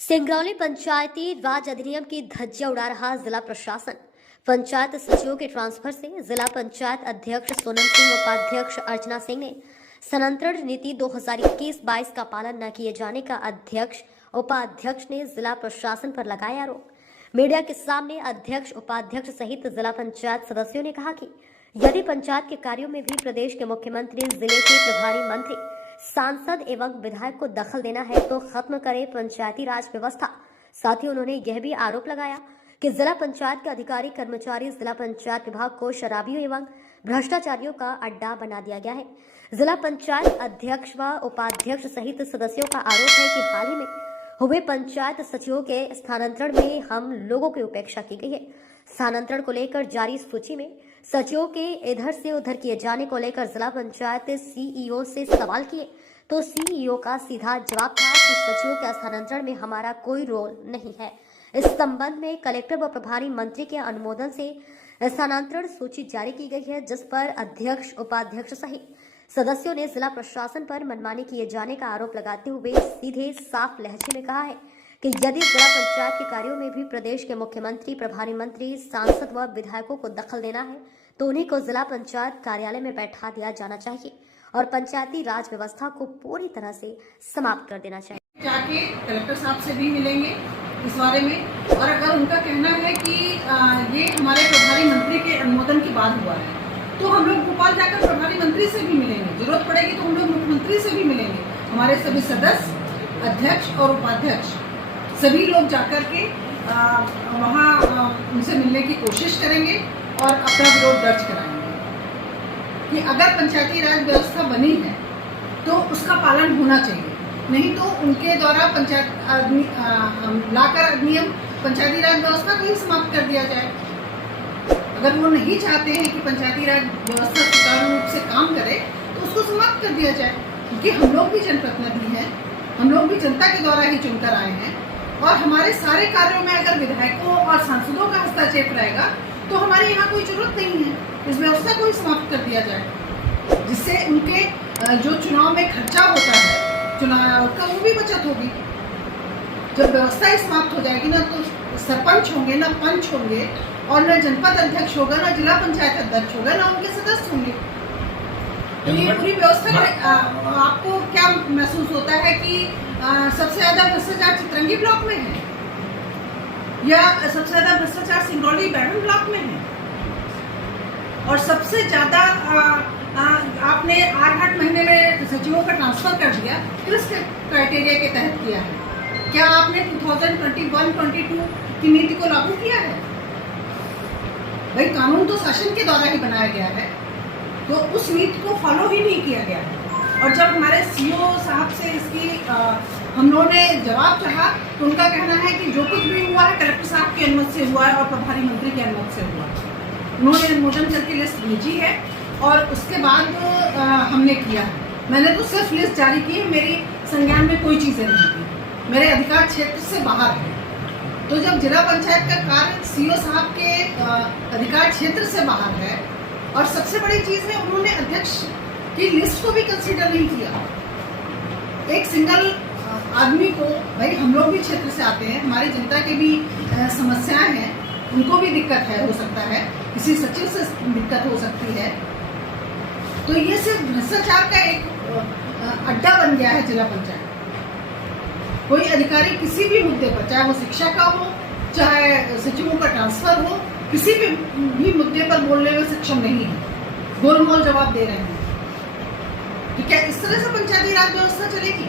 सिंगरौली पंचायती राज अधिनियम की धज्जियां उड़ा रहा जिला प्रशासन। पंचायत सचिवों के ट्रांसफर से जिला पंचायत अध्यक्ष सोनम सिंह, उपाध्यक्ष अर्चना सिंह ने स्थानांतरण नीति 2021-22 का पालन न किए जाने का अध्यक्ष उपाध्यक्ष ने जिला प्रशासन पर लगाया आरोप। मीडिया के सामने अध्यक्ष उपाध्यक्ष सहित जिला पंचायत सदस्यों ने कहा कि यदि पंचायत के कार्यों में भी प्रदेश के मुख्यमंत्री, जिले के प्रभारी मंत्री, सांसद एवं विधायक को दखल देना है तो खत्म करे पंचायती राज व्यवस्था। साथ ही उन्होंने यह भी आरोप लगाया कि जिला पंचायत के अधिकारी कर्मचारी जिला पंचायत विभाग को शराबियों एवं भ्रष्टाचारियों का अड्डा बना दिया गया है। जिला पंचायत अध्यक्ष व उपाध्यक्ष सहित सदस्यों का आरोप है कि हाल ही में हुए पंचायत सचिवों के स्थानांतरण में हम लोगों की उपेक्षा की गई है। स्थानांतरण को लेकर जारी सूची में सचिवों के इधर से उधर किए जाने को लेकर जिला पंचायत सीईओ से सवाल किए तो सीईओ का सीधा जवाब था कि सचिवों के स्थानांतरण में हमारा कोई रोल नहीं है। इस संबंध में कलेक्टर व प्रभारी मंत्री के अनुमोदन से स्थानांतरण सूची जारी की गई है, जिस पर अध्यक्ष उपाध्यक्ष सहित सदस्यों ने जिला प्रशासन पर मनमानी किए जाने का आरोप लगाते हुए सीधे साफ लहजे में कहा है कि यदि जिला पंचायत के कार्यों में भी प्रदेश के मुख्यमंत्री, प्रभारी मंत्री, सांसद व विधायकों को दखल देना है तो उन्हीं को जिला पंचायत कार्यालय में बैठा दिया जाना चाहिए और पंचायती राज व्यवस्था को पूरी तरह से समाप्त कर देना चाहिए। जाके कलेक्टर साहब से भी मिलेंगे इस बारे में, और अगर उनका कहना है कि ये हमारे प्रभारी मंत्री के अनुमोदन के बाद हुआ है तो हम लोग भोपाल जाकर प्रभारी मंत्री से भी मिलेंगे। जरूरत पड़ेगी तो हम लोग मुख्यमंत्री से भी मिलेंगे। हमारे सभी सदस्य, अध्यक्ष और उपाध्यक्ष सभी लोग जाकर के वहाँ उनसे मिलने की कोशिश करेंगे और अपना विरोध दर्ज कराएंगे कि अगर पंचायती राज व्यवस्था बनी है तो उसका पालन होना चाहिए, नहीं तो उनके द्वारा पंचायत लाकर अधिनियम पंचायती राज व्यवस्था को ही समाप्त कर दिया जाए। अगर वो नहीं चाहते हैं कि पंचायती राज व्यवस्था सुचारू रूप से काम करे तो उसको समाप्त कर दिया जाए, क्योंकि हम लोग भी जनप्रतिनिधि हैं, हम लोग भी जनता के द्वारा ही चुनकर आए हैं और हमारे सारे कार्यों में अगर विधायकों और सांसदों का हस्तक्षेप रहेगा तो हमारे यहाँ कोई जरूरत नहीं है। इस व्यवस्था को ही समाप्त कर दिया जाए, जिससे उनके जो चुनाव में खर्चा होता है चुनाव का वो भी बचत होगी। जब व्यवस्था ही समाप्त हो जाएगी ना तो सरपंच होंगे, ना पंच होंगे और न जनपद अध्यक्ष होगा, ना जिला पंचायत अध्यक्ष होगा, ना उनके सदस्य होंगे। तो ये पूरी व्यवस्था आपको क्या महसूस होता है कि सबसे ज्यादा भ्रष्टाचार चित्रंगी ब्लॉक में है या सबसे ज्यादा भ्रष्टाचार सिंगरौली बैडन ब्लॉक में है? और सबसे ज्यादा आपने 8 महीने में सचिवों का ट्रांसफर कर दिया, किस क्राइटेरिया के तहत किया है? क्या आपने 2021-22 की नीति को लागू किया है? भाई कानून तो शासन के द्वारा ही बनाया गया है, तो उस नीति को फॉलो ही नहीं किया गया है। और जब हमारे सीईओ साहब से इसकी हम लोगों ने जवाब चाहा तो उनका कहना है कि जो कुछ भी हुआ है कलेक्टर साहब की अनुमति से हुआ है और प्रभारी मंत्री की अनुमति से हुआ है। उन्होंने अनुमोदन करके लिस्ट भेजी है और उसके बाद हमने किया है। मैंने तो सिर्फ लिस्ट जारी की है, मेरी संज्ञान में कोई चीज़ें नहीं थी, मेरे अधिकार क्षेत्र से बाहर है। तो जब जिला पंचायत का कार्य सीईओ साहब के अधिकार क्षेत्र से बाहर है और सबसे बड़ी चीज़ है उन्होंने अध्यक्ष की लिस्ट को भी कंसीडर नहीं किया। एक सिंगल आदमी को, भाई हम लोग भी क्षेत्र से आते हैं, हमारी जनता की भी समस्याएं हैं, उनको भी दिक्कत है, हो सकता है किसी सचिव से दिक्कत हो सकती है। तो ये सिर्फ भ्रष्टाचार का एक अड्डा बन गया है जिला पंचायत। कोई अधिकारी किसी भी मुद्दे पर, चाहे वो शिक्षा का हो, चाहे सचिवों का ट्रांसफर हो, किसी भी मुद्दे पर बोलने में सक्षम नहीं है, गोलमोल जवाब दे रहे हैं। तो क्या इस तरह से पंचायती राज व्यवस्था चलेगी?